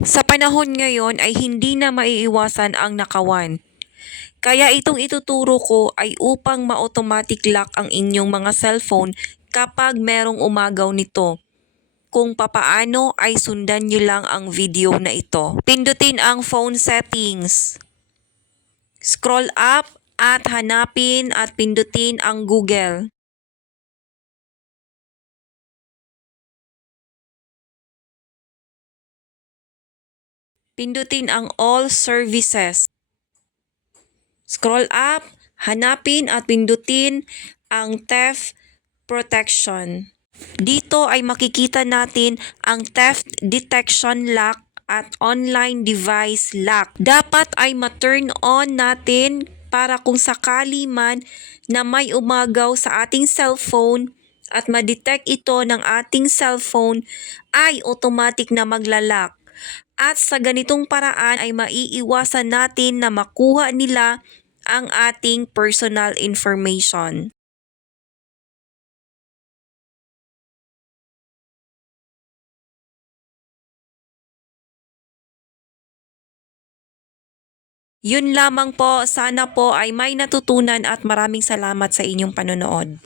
Sa panahon ngayon ay hindi na maiiwasan ang nakawan. Kaya itong ituturo ko ay upang ma-automatic lock ang inyong mga cellphone kapag merong umagaw nito. Kung papaano ay sundan nyo lang ang video na ito. Pindutin ang phone settings. Scroll up at hanapin at pindutin ang Google. Pindutin ang All Services. Scroll up, hanapin at pindutin ang Theft Protection. Dito ay makikita natin ang Theft Detection Lock at Online Device Lock. Dapat ay ma-turn on natin para kung sakali man na may umagaw sa ating cellphone at ma-detect ito ng ating cellphone ay automatic na maglalak. At sa ganitong paraan ay maiiwasan natin na makuha nila ang ating personal information. Yun lamang po, sana po ay may natutunan at maraming salamat sa inyong panonood.